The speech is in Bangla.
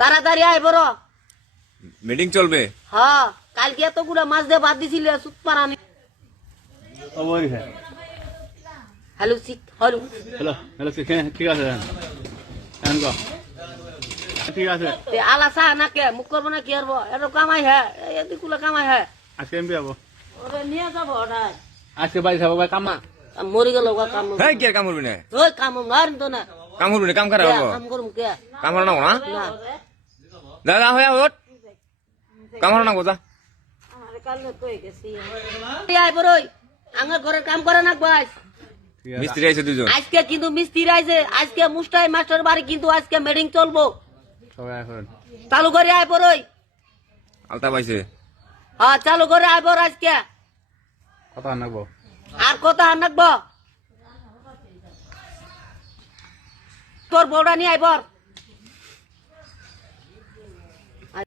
তাড়াতাড়ি আয় বড় মিটিং চলবে। হ্যাঁ কালকে এতগুলা মাছ দিয়ে বাদ দিছিল সুত পারানি হ্যালো সিক হ্যালো হ্যালো হ্যালো ঠিক আছে ঠিক আছে তে আলা চা না কে মুখ করবো না কি করবো এত কামাই হ্যাঁ এদিকুলা কামাই হ্যাঁ আজকে এমপি যাবো ওরে নিয়ে যাবো ওটাই আজকে বাড়ি যাবো ভাই কামা মরি গেল কাম হ্যাঁ কি আর কাম করবি না? ওই কাম মার তো না কাম করবি না, কাম খারাপ হবো। কাম করুম কে কাম হলো না না না দাদা হয়ে ওঠ, কাম হলো না যা। আরে কালকে কই গেছি আয় বড়ই আমার ঘরের কাম করে না গাইস ঠিক আছে মিস্ত্রি আছে দুজন। আজকে কিন্তু মিস্ত্রি আইছে আজকে মুস্তাই মাস্টার বাড়ি কিন্তু আজকে মিটিং চলবো সবাই এখন চালু করে আয় বড়ই আলতা পাইছে। হ্যাঁ চালু করে আয় বড় আজকে কথা নাকবো আর কথা আনবো তোর বউটা নিয়ে আইবর